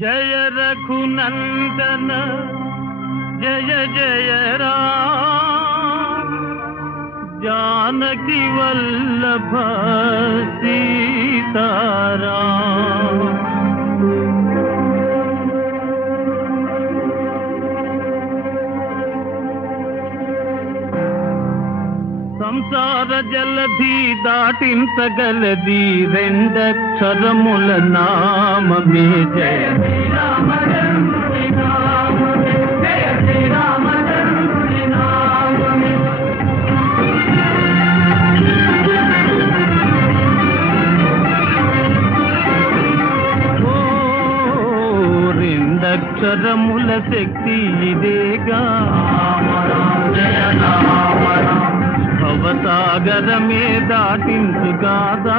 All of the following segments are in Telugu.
జయ రఘునందన జయ జయ రామ జానకి వల్లభ సీతారామ సంసార జలధి దాటించగలది రెండక్షరముల నామమే జయ శ్రీరామచంద్రుని నామమే జయ శ్రీరామచంద్రుని నామమే ఓ రెండక్షరముల శక్తి ఇదేగా జయ రామ భవసాగరమే దాటించుగాదా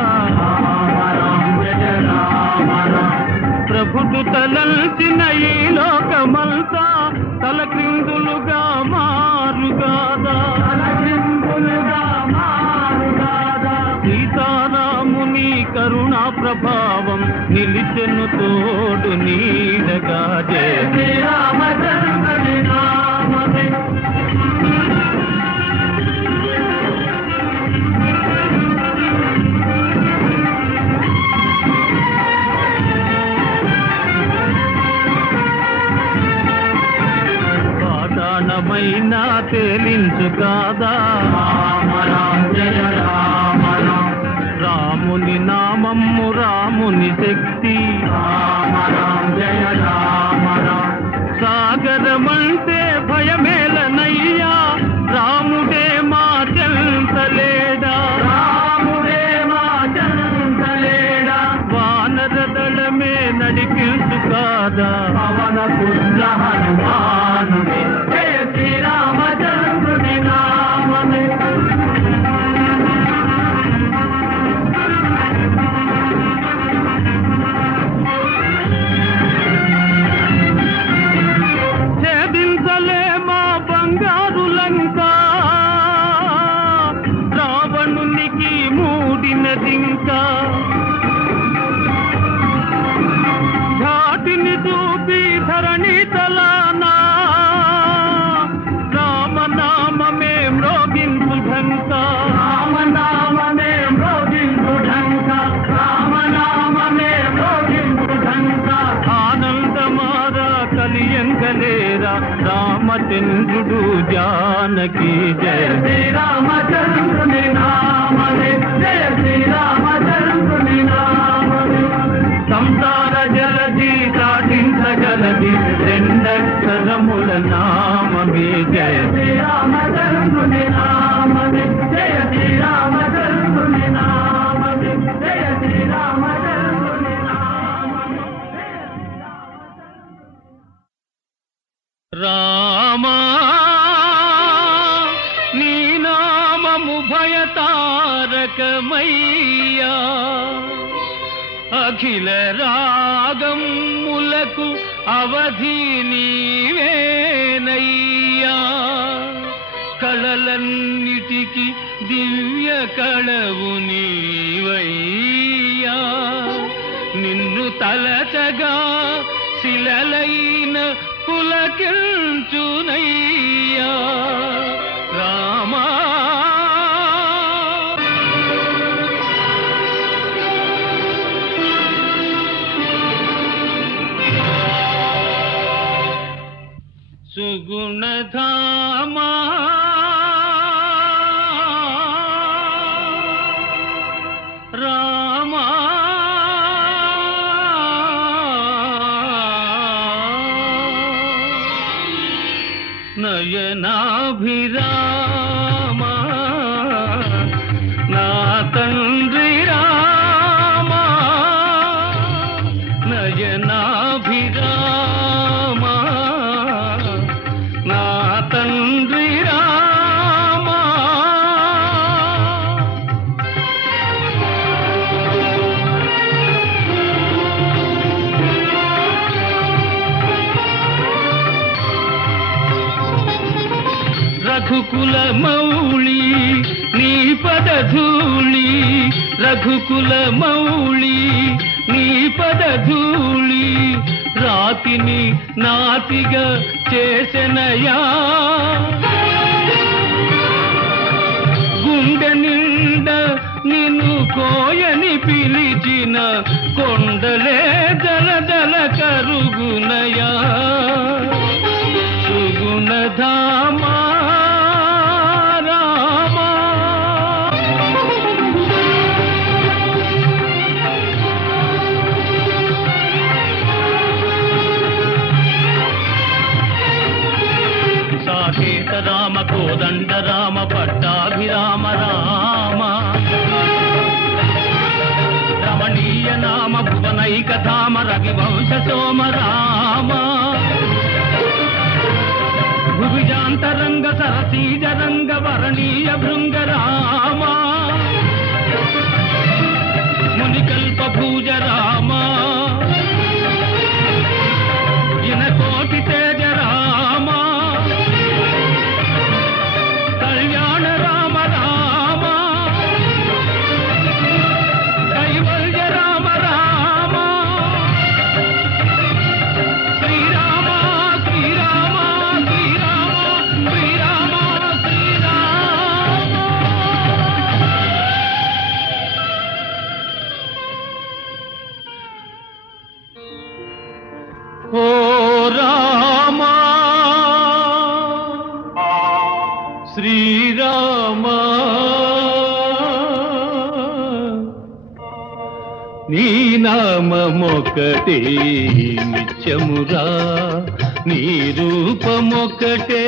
ప్రభుడు తలంచిన ఈ లోకమంతా తల క్రిందులుగా మారుగాదా సీతారాముని కరుణా ప్రభావం నిలిచెను తోడు నీడగా జయ శ్రీరామచంద్రుని నామమే మైనా తేలించు కాదా జయ రామ రాముని నామము రాముని శక్తి జయ రామ సాగరమంటే భయమేలనయ్యా రాముడే మా చెంతలేడా రాముడే మా చెంతలేడా వానర దళమే నడిపించు కాదా పవన పుత్ర హనుమానుడే శ్రీరామచంద్రుని నామమే ఛేదించలే మా బంగారు లంక రావణునికి మూడినదింకా ఘాటిని చూపి ధరణి తలానా రామనామమే మ్రోగించు ఢంక రామనామమే మ్రోగించు ఢంక రామనామమే మ్రోగించు ఢంక ఆనందమార కలియంగలేరా రామచంద్రుడు జానకి జయ శ్రీరామచంద్రుని నామమే జయ శ్రీరామచంద్రుని నామమే సంసార జలధి దాటించగలది రెండక్షరముల నామమే జయ శ్రీరామచంద్రుని నామమే జయ శ్రీరామచంద్రుని నామమే జయ శ్రీరామచంద్రుని నామమే రామా నీ నామము భయతారకమయ్యా అఖిల రాగములకు అవధి నీవేనయ్యా కళలన్నిటికి దివ్య కళవు నీవయ్యా నిన్ను తలచగా శిలలైన పులకించునయ్యా రామా సుగుణధామా రామా నయనాభిరామా నా తండ్రి రామా నయనాభిరామా నా తండ్రి రామా రఘుకుల మౌళి నీ పదధూళి రఘుకుల మౌళి నీ పదధూళి రా నాతిని నాతిగా చేసెనయా గుండె నిండా నిన్ను కోయని పిలిచిన కొండలే జలజల కరుగునయా సుగుణధామా రామా సాకేత రామ కోదండ రామ పట్టాభిరామ రామ రమణీయ నామ భువనైక ధామ రవివంశ సోమ రామ భువిజాంతరంగ సరసీజరంగ వరణీయ భృంగ రామ మునికల్ప భూజ రామ ఇనకోటి తేజ రామ కళ్యాణ రామ రామ కైవల్య రామ రామ శ్రీరామ శ్రీరామ శ్రీరామ శ్రీరామ శ్రీరామ ఓ రామ శ్రీరామ నీ నామమొకటే నిత్యమురా నీ రూపమొకటే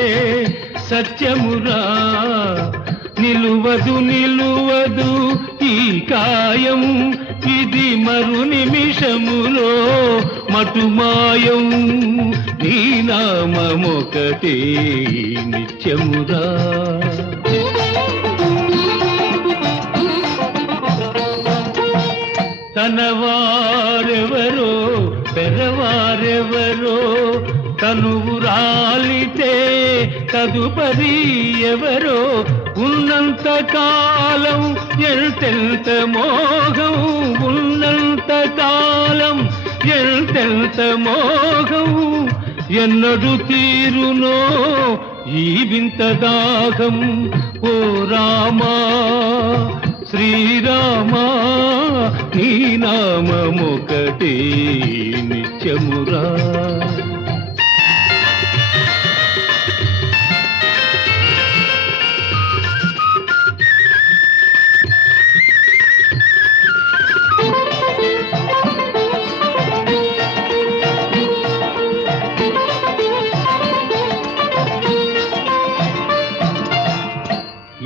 సత్యమురా నిలువదు నిలువదు ఈ కాయం ఇది మరు నిమిషములో మటుమాయం నీ నామమొకటే నిత్యమురా తనవారెవరో పెరవారెవరో తనువు రాలితే తదుపరి ఎవరో ఉన్నంత కాలం ఎంతెంత మోహం ఉన్నంత కాలం ఎంతెంత మోహం ఎన్నడు తీరునో ఈ వింత దాహం ఓ రామా శ్రీరామా నీ నామమొకటే నిత్యమురా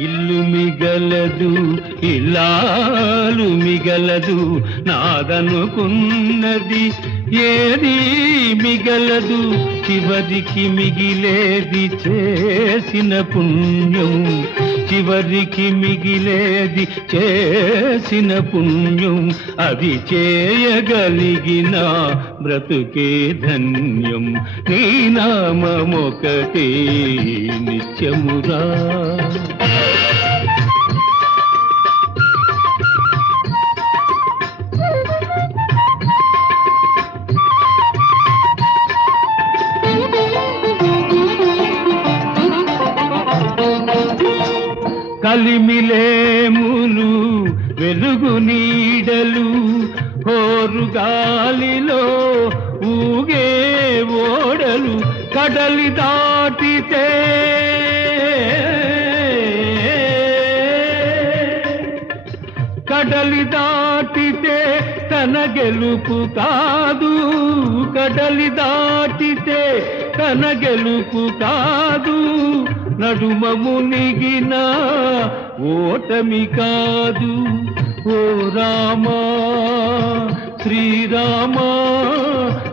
ఇల్లు మిగలదు ఇల్లాలు మిగలదు నాదనుకున్నది ఏది మిగలదు చివరికి మిగిలేది చేసిన పుణ్యం చివరికి మిగిలేది చేసిన పుణ్యం అది చేయగలిగిన బ్రతుకే ధన్యం నీ నామమొకటే నిత్యమురా కలిమిలేములు వెలుగు నీడలు హోరు గాలిలో ఊగే ఓడలు కడలి దాటితే కడలి దాటితే తన గెలుపు కాదు కడలి దాటితే తన గెలుపు కాదు నడుమ మునిగిన ఓటమి కాదు ఓ రామా శ్రీరామా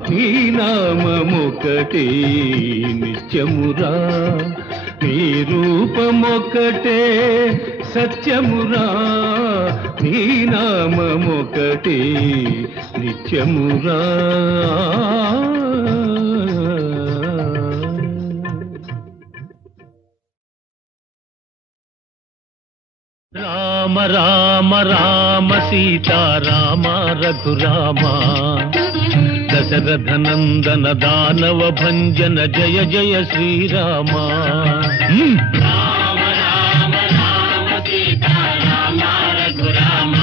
నీ నామమొకటే నిత్యమురా నీ రూపమొకటే సత్యమురా నీ నామమొకటే నిత్యమురా రామ రామ రామ సీతారామ రఘురామ దశ దశరథనందన దానవ భంజన జయ జయ శ్రీరామ. రామ రామ రామ సీతారామ రఘురామ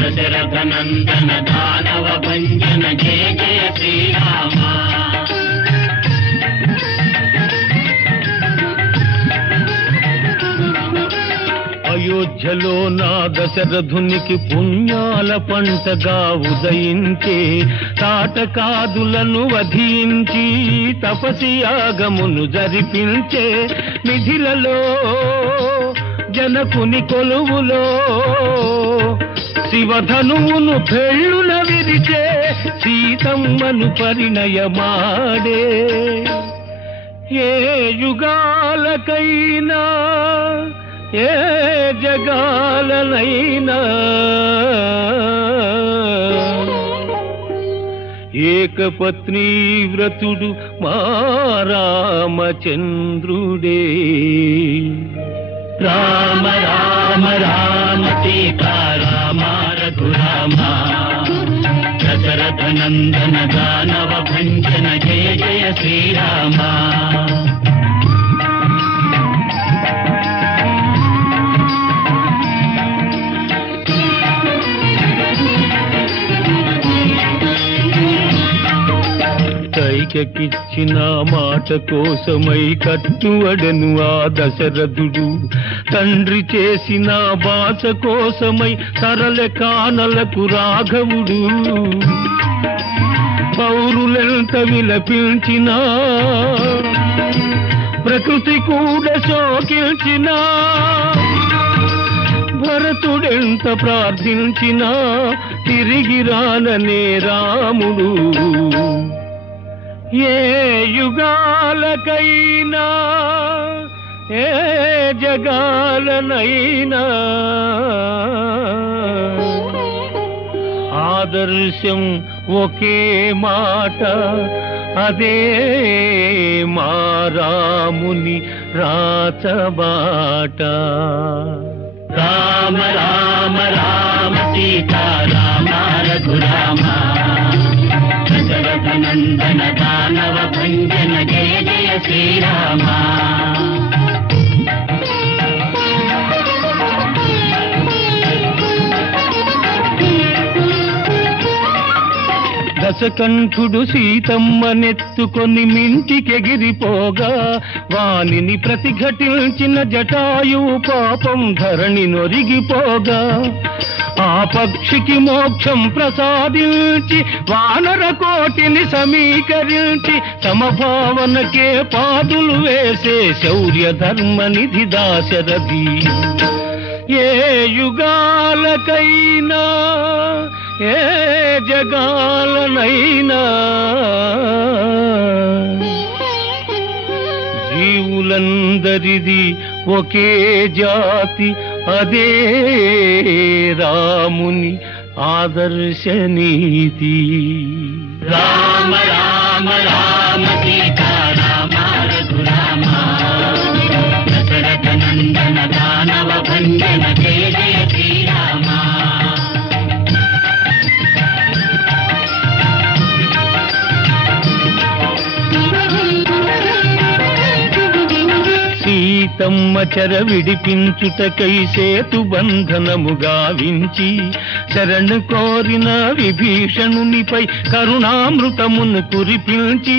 దశరథనందన దానవ భంజన జయ జయ శ్రీరామ. అయోధ్యలో నా దశరథునికి పుణ్యాల పంటగా ఉదయించే తాటకాదులను వధించి తపసియాగమును జరిపించే మిథిలలో జనకుని కొలువులో శివధనువును పెళ్ళున విరిచే సీతమ్మను పరిణయమాడే ఏ యుగాలకైనా ఏ జగాలనైనా ఏకపత్ని వ్రతుడు మా రామచంద్రుడే. రామ రామ రామ సీతారామ రఘురామ దశరథనందన దానవ భంజన జయ జయ శ్రీరామ. కైకకిచ్చిన మాట కోసమై కట్టువడెను ఆ దశరథుడు, తండ్రి చేసిన బాస కోసమై సరళ కానలకు రాఘవుడు. పౌరులెంత విలపించినా ప్రకృతి కూడా శోకించినా, భరతుడెంత ప్రార్థించినా తిరిగి రాననే రాముడు. ఏ యుగాలకైనా ఏ జగాలనైనా ఆదర్శం ఒకే మాట, అదే మా రాముని రాచబాట. రామ రామ రామ సీతారామ రఘురామ దశరథనందన దానవ భంజన జయ జయ శ్రీరామ. దశకంఠుడు సీతమ్మనెత్తుకొని మింటికెగిరిపోగా, వానిని ప్రతిఘటించిన జటాయువు పాపం ధరణి నొరిగిపోగా, ఆ పక్షికి మోక్షం ప్రసాదించి వానర కోటిని సమీకరించి సమభావనకే పాదులు వేసే శౌర్య ధర్మ నిధి దాశరథి. ఏ యుగాలకైనా ఏ జగాలనైనా జీవులందరిది ఒకే జాతి, అదే రాముని ఆదర్శ నీతి. రామ రామ రామ సీతారామ రఘురామ దశరథనందన దానవ భంజన జయ జయ శ్రీరామ. సీతమ్మ చెర విడిపించుటకై సేతు బంధనము గావించి శరణు కోరిన విభీషణునిపై కరుణామృతమును కురిపించి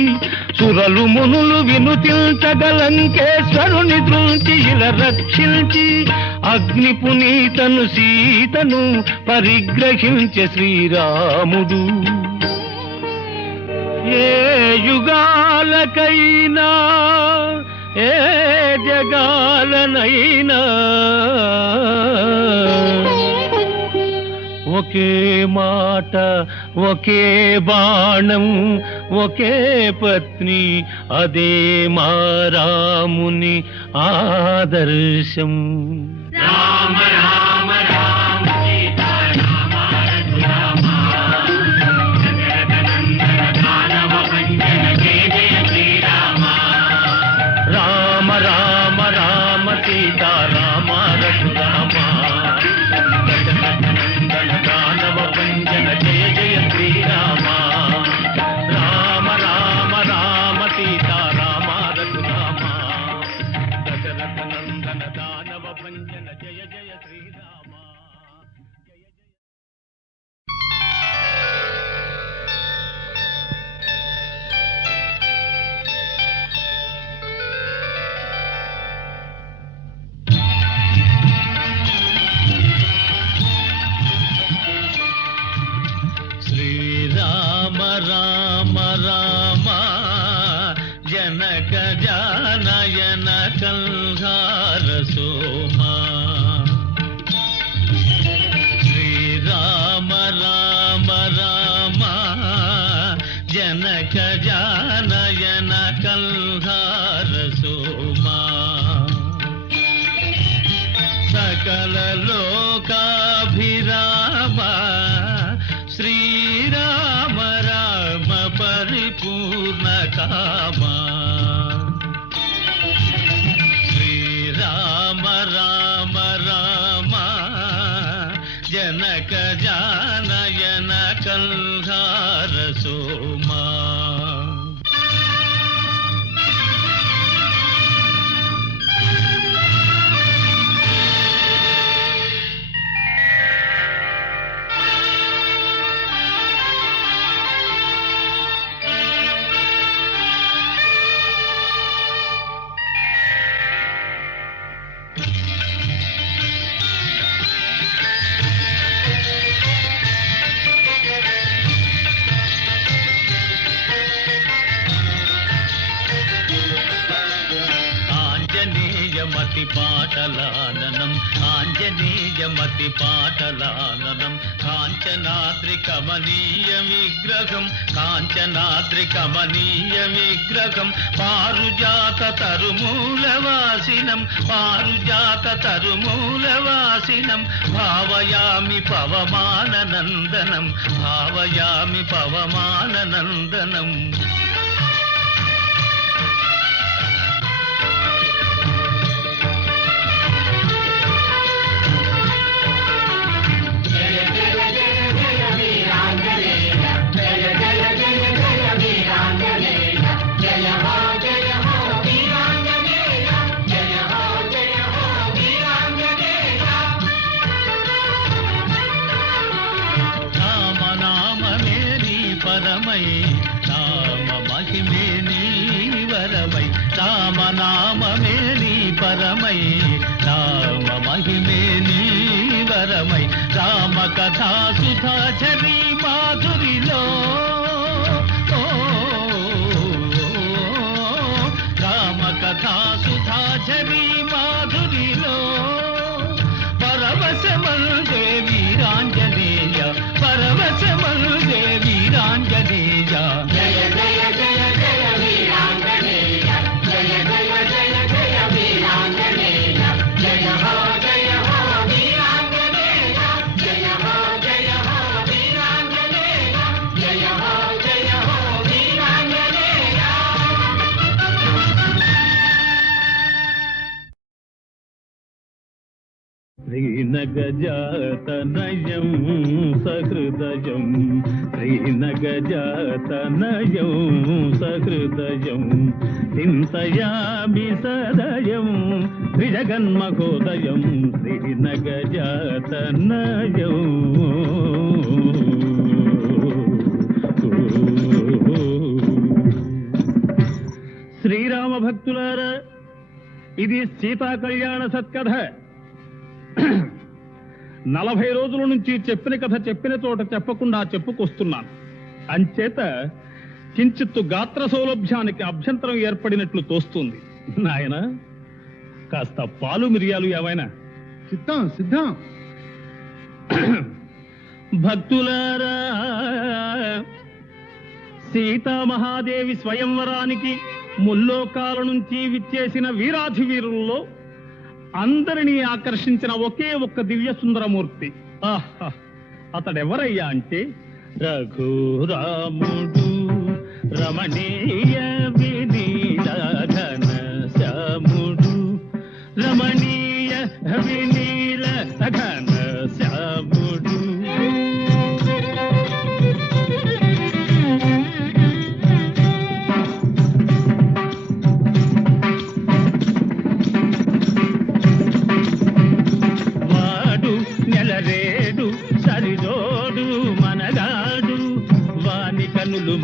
సురలు మునులు వినుతించగలంకేశ్వరుని దృంచి ఇలా రక్షించి అగ్ని పునీతను సీతను పరిగ్రహించే శ్రీరాముడు. ఏ యుగాలకైనా ఏ జగాలనైనా ఒకే మాట, ఒకే బాణం, ఒకే పత్ని, అదే మా రాముని ఆదర్శం. రామ రామ రామ సీతారామ రఘురామ దశరథనందన దానవ భంజన జయ జయ శ్రీరామ. రామ రామ రామ సీతారామ రఘురామ దశరథనందన దానవ భంజన జయ జయ శ్రీరామ. రామ రామ జనక జానయన కల్హార సోమా శ్రీరామ రామ రామ జనక జానయన కల్హార సోమా సకల లోకాభిరామ శ్రీరామ రామ పరిపూర్ణ కామా శ్రీరామ రామ రామ జనక జానయన కల్హార సోమా పాటలాననం ఆంజనేయమతి పాటలాననం కాంచనాద్రి కమనీయ విగ్రహం కాంచనాద్రి కమనీయ విగ్రహం పారుజాత తరుమూలవాసినం పారుజాత తరుమూలవాసినం భావయామి పవమాననందనం భావయామి పవమాననందనం రామనామమే నీ పరమై రామ మహిమే నీ వరమై రామ కథా సుధాచరీ మాధురిలో రామ కథా సుధాచరీ మాధురిలో పరవశమల్దే వీరాంజనేయ పరవశమల్దే వీరాంజనేయ జయ జయ జయ జయ వీరాంజనేయ జయ జయ జయ జయ వీరాంజనేయ జయ హో వీరాంజనేయ జయ హో వీరాంజనేయ జయ హో వీరాంజనేయ శ్రీనగజాతనయం సహృదయం శ్రీనగజాతనయం సహృదయం చింతయామి సదయం త్రిజగన్మహోదయం శ్రీనగజాతనయం శ్రీరామ భక్తులారా, ఇది సీతా కళ్యాణ సత్కథ. 40 రోజుల నుంచి చెప్పిన కథ చెప్పిన చోట చెప్పకుండా చెప్పుకొస్తున్నాను. అంచేత కించిత్తు గాత్ర సౌలభ్యానికి అభ్యంతరం ఏర్పడినట్లు తోస్తుంది. నాయన, కాస్త పాలు మిరియాలు ఏవైనా? సిద్ధం సిద్ధం. భక్తులారా, సీతామహాదేవి స్వయంవరానికి ముల్లోకాల నుంచి విచ్చేసిన వీరాధి వీరుల్లో అందరినీ ఆకర్షించిన ఒకే ఒక్క దివ్య సుందరమూర్తి. అతడెవరయ్యా అంటే రఘురాముడు, రమణీయ వినీల ఘన శ్యాముడు, రమణీయ వినీల ఘన శ్యాముడు.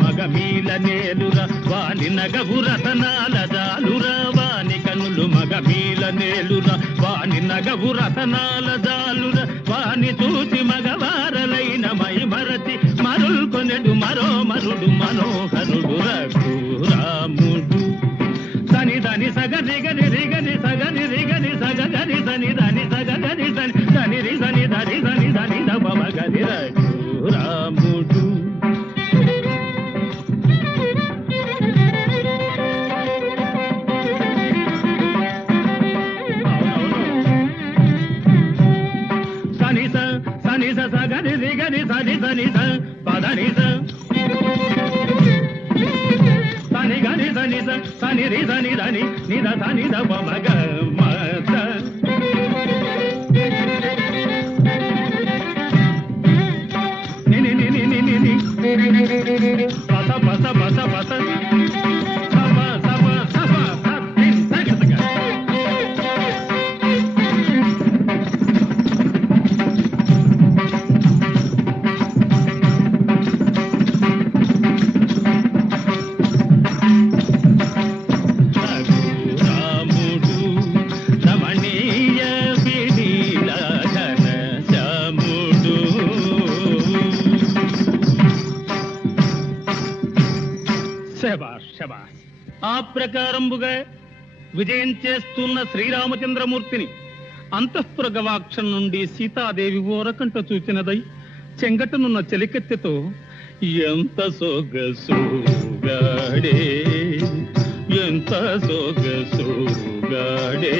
మగమీల నేలురా వాని నగవు రతనాల జాలురా, వాని కనులు మగమీల నేలురా వాని నగవు రతనాల జాలురా, వాని చూసి మగవారలైన మై మరచి మరుల్ కొనెడు మరో మరుడు మనోహరుడు రఘురాముడు సని దని సగరి గరి రిగరి సగరి రిగరి సగరి సని దని సగరి సని సని రి సని దని సని దని దబ గరి రఘురాముడు సని స సగరి రిగరి సని సని స పదని స సని గని సని స సని రి సని దని నిద సని ద ప మగ మత ని ని ని ని ని ని పస పస పస పస సప సప సప సతిన్ సగ ఆ ప్రకారంబుగా విజయం చేస్తున్న శ్రీరామచంద్రమూర్తిని అంతఃపుర గవాక్షం నుండి సీతాదేవి ఓరకంట చూచినదై చెంగటనున్న చెలికెత్తెతో ఎంత సొగసుగాడే ఎంత సొగసుగాడే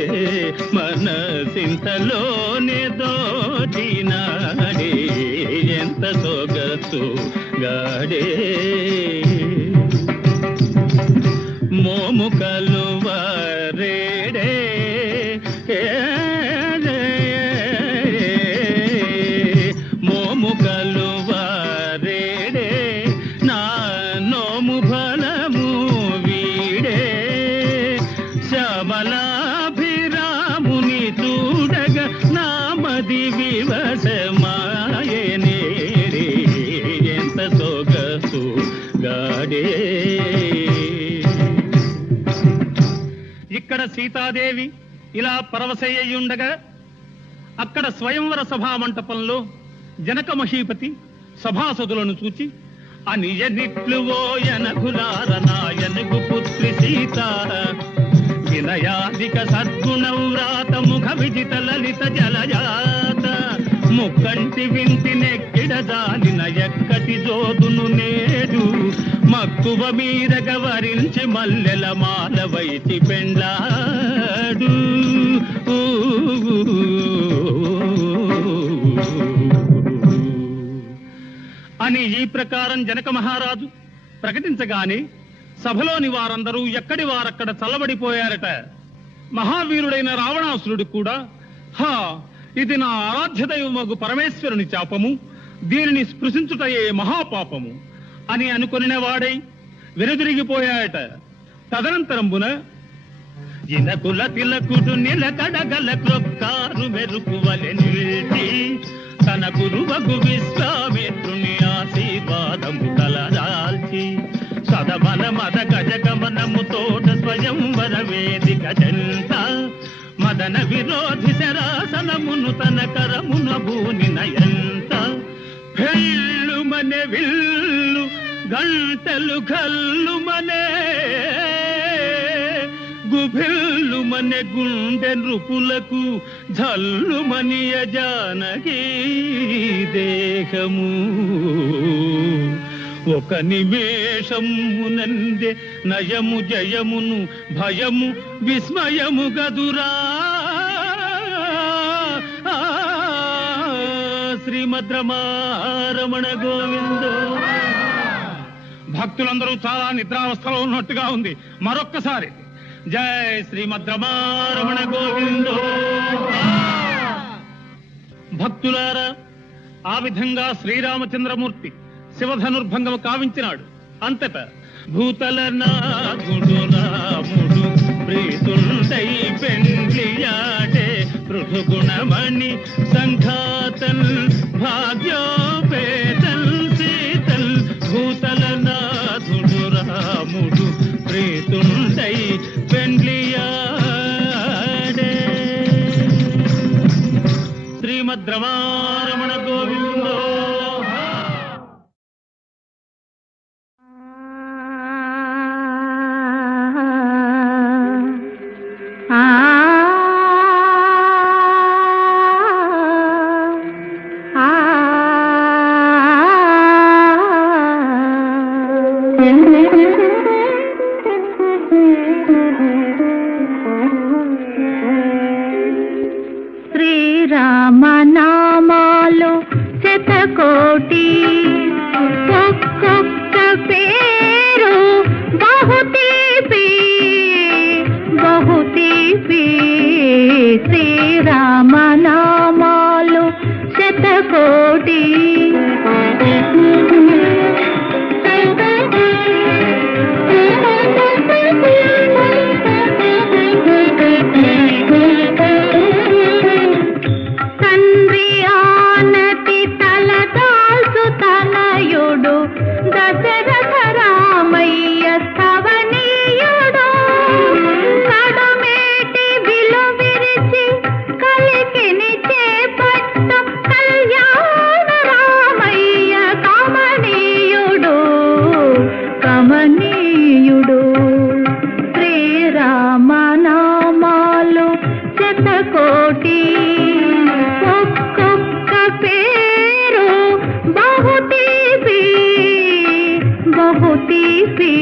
మనసింతలోనే దోచినాడే ఎంత సొగసుగాడే మోము కలువరేడే మోము కలువరేడే నా నోము ఫలము వీడే శ్యామలాభిరాముని చూడగ నామది వివసమాయనే ఎంత సొగసు గాడే ఇక్కడ సీతాదేవి ఇలా పరవశయ్యుండగా అక్కడ స్వయంవర సభా మంటపంలో జనక మహీపతి సభాసదులను చూచి అనియనిట్లువోయనకులార నాయనకు పుత్రి సీత వినయాధిక సద్గుణవ్రాత ముఖ విజిత లలిత జలజాత ముక్కంటి వింటి నెక్కిడ దానిన ఎక్కటి జోదును నేడు మక్కువ మీదగ వరించి మల్లెల మాల వైచి పెండ్లాడు అని ఈ ప్రకారం జనక మహారాజు ప్రకటించగానే సభలోని వారందరూ ఎక్కడి వారక్కడ చల్లబడిపోయారట. మహావీరుడైన రావణాసురుడు కూడా హా ఇది నా ఆరాధ్య దైవమగు పరమేశ్వరుని శాపము, దీనిని స్పృశించుటయే మహాపాపము అని అనుకొనిన వాడై వెనుదిరిగిపోయాయట. తదనంతరంబున ఇనకుల తిలకుడు నిలకడగల క్రొక్కారు మెరుపువలె నిలిచి తన గురువగు విశ్వామిత్రుని ఆశీర్వాదము తలదాల్చి సదమన మద గజగమనము తోట స్వయంవర వేదిక చెంత మదన విరోధి శరాసనమును తన కరమున భూని నయంత వెళ్ళు మనే విల్లు గంటలు కల్లు మనే గుభిల్లు మనే గుండె నృపులకు జల్లు మనియ జానకి దేహము ఒక నిమేషమునందే నయము జయమును భయము విస్మయము గదురా. శ్రీమద్ రమారమణ గోవింద. భక్తులందరూ చాలా నిద్రావస్థలో ఉన్నట్టుగా ఉంది. మరొక్కసారి జై శ్రీమద్ రమారమణ గోవిందో. భక్తులారా, ఆ విధంగా శ్రీరామచంద్రమూర్తి శివధనుర్భంగము కావించినాడు. అంతట భూతల నాథుడు రాముడు ప్రీతుండై పెండ్లియాడే పృథుగుణమణి సంఘాతల్ భాగ్యోపేతల్ సీతల్. భూతల నాథుడు రాముడు ప్రీతుండై పెండ్లియాడే. శ్రీమద్ రమారమణ గోవిందో. శ్రీరామనామాలు శతకోటి, ఒక్కొక్క పేరు బహుతీపి బహుతీపి. శ్రీరామనామాలు శతకోటి. తండ్రి ఆనతి తలదాల్చు తనయుడు దశరథ రామయ్య స్థవనీయుడు. కడమేటి విలువిరిచి కలికిని చేపట్టు కళ్యాణ రామయ్య కమనీయుడు కమనీయుడు. శ్రీరామనామాలు శతకోటి, ఒక్కొక్క పేరు బహుతీపి బహుతీపి.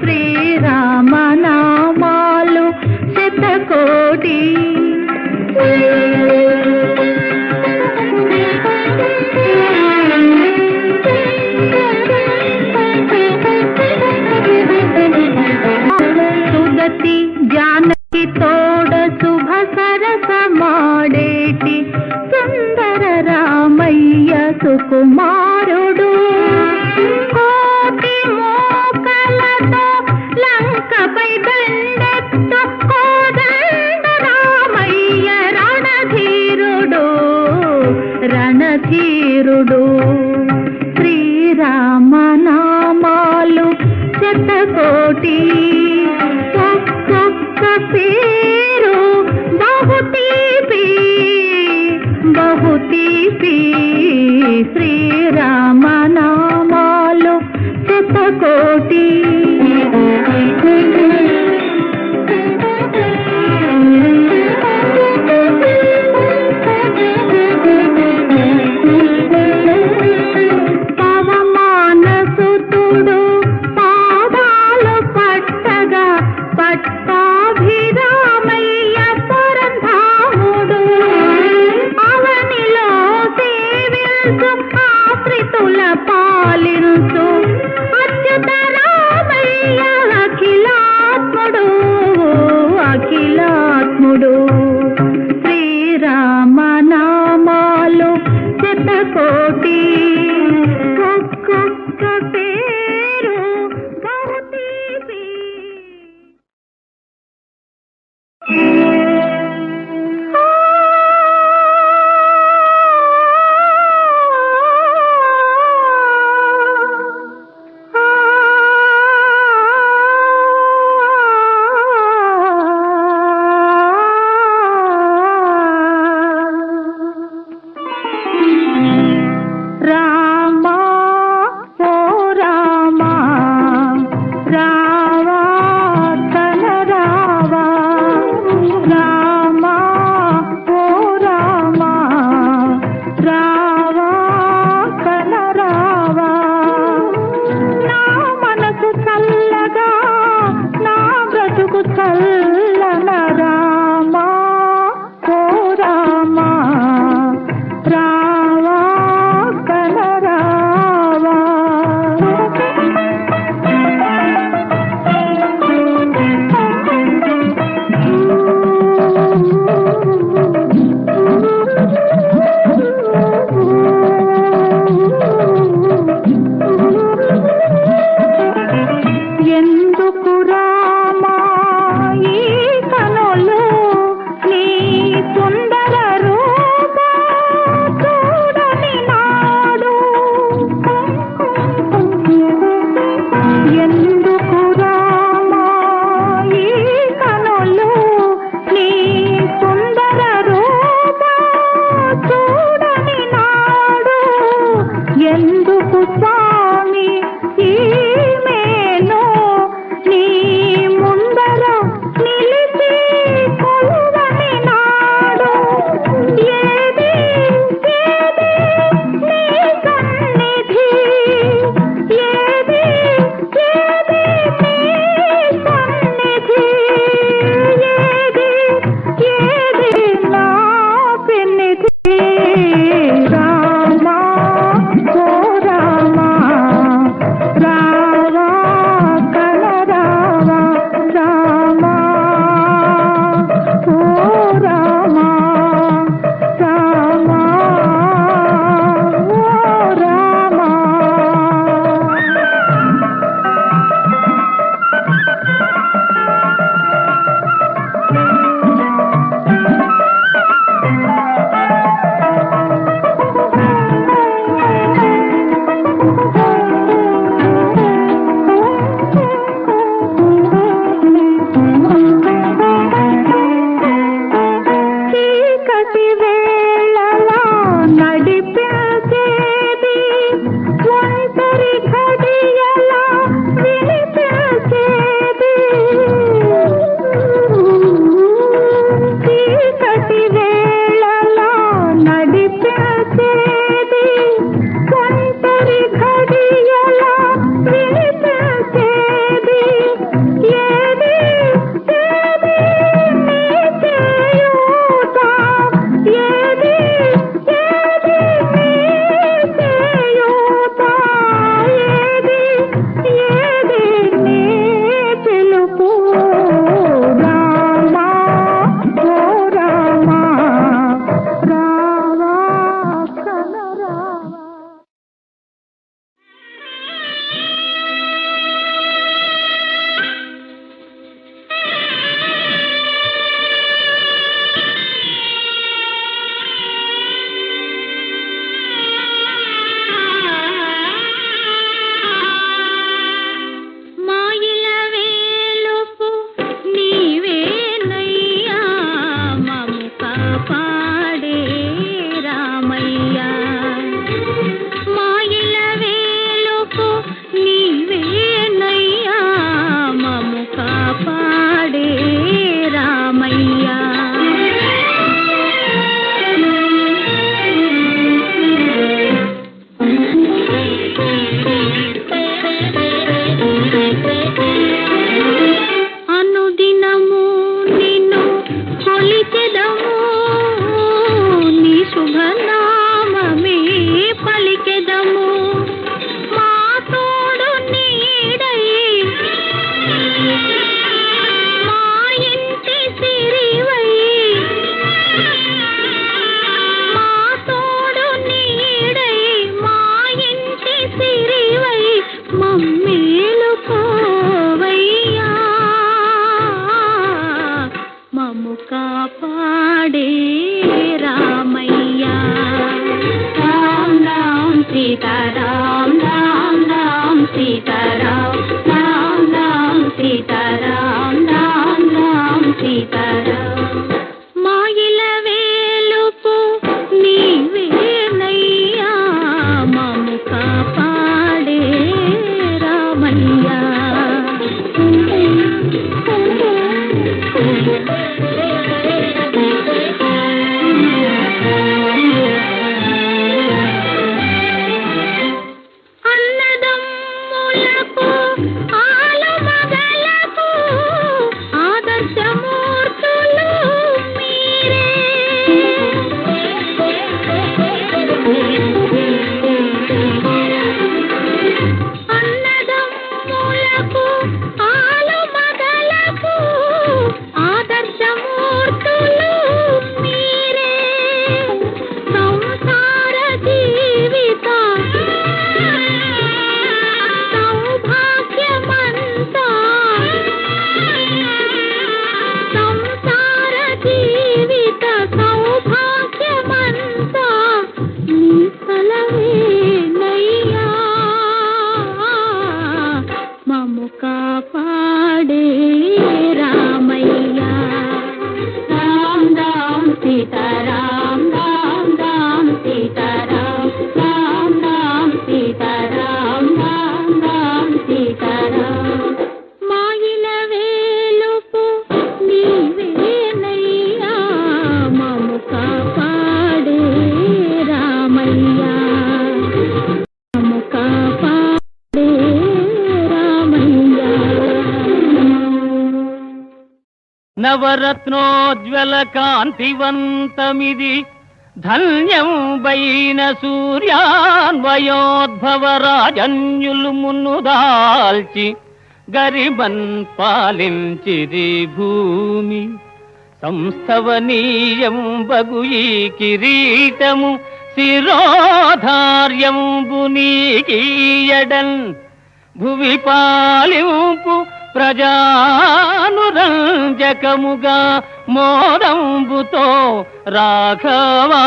శ్రీరామనామాలు శతకోటి. సుదతి జానకి తోడ శుభ సరస మాడేటి సుందర రామయ్య సుకుమారుడు. కోటి మోకలతో లంకపై దండెత్తు కోదండ రామయ్య రణధీరుడు రణధీరుడు. శ్రీరామనామాలు శతకోటి, ఒక్కొక్క పేరు బహుతీపి బహుతీపి. శ్రీరామనామాలు శతకోటి. పవమానసుతుడు పాదాలు పట్టగా పట్టాభిరామయ్య పరంధాముడు. అవనిలో సేవించు ఆశ్రితుల పాలించు అచ్యుత రామయ్య అఖిలాత్ముడు అఖిలాత్ముడు. శ్రీరామనామాలు శతకోటి, ఒక్కొక్క పేరు బహుతీపి. రామా ఓ రామా సీతారాం రాం రాం సీతారాం రాం రాం సీతారాం మాయిల వేలుపు నీవేనయ్యా మము కాపాడే రామయ్యా అన్నదమ్ములకు ఆలుమగలకు ఆదర్శమూర్తులు మీరే అన్నదమ్ములకు ఆలుమగలకు ఆదర్శమూర్తులు మీరే సంసార జీవిత సౌభాగ్యమంతా సంసార జీవిత సౌభాగ్యమంతా నీ కలవేనయ్యా మము కాపాడే రామయ్యా రాం రాం సీతారాం రాం రాం సీతారాం రాం రాం సీతారాం రాం రాం సీతారాం మాయిల వేలుపు నీవేనయ్యా మము కాపాడే రామయ్యా మము కాపాడే రామయ్యా నవరత్నోజ్వల కాంతివంతమిది ధన్యం వైన సూర్యాన్వయోద్భవ రాజన్యులు మున్నుదాల్చి గరిబన్ పాలించిది భూమి సంస్థవనీయం బగు ఈ కిరీటము శిరోధార్యంబు నీకీయడన్ భువి పాలింపు ప్రజానురంజకముగా మోదంబుతో రాఘవా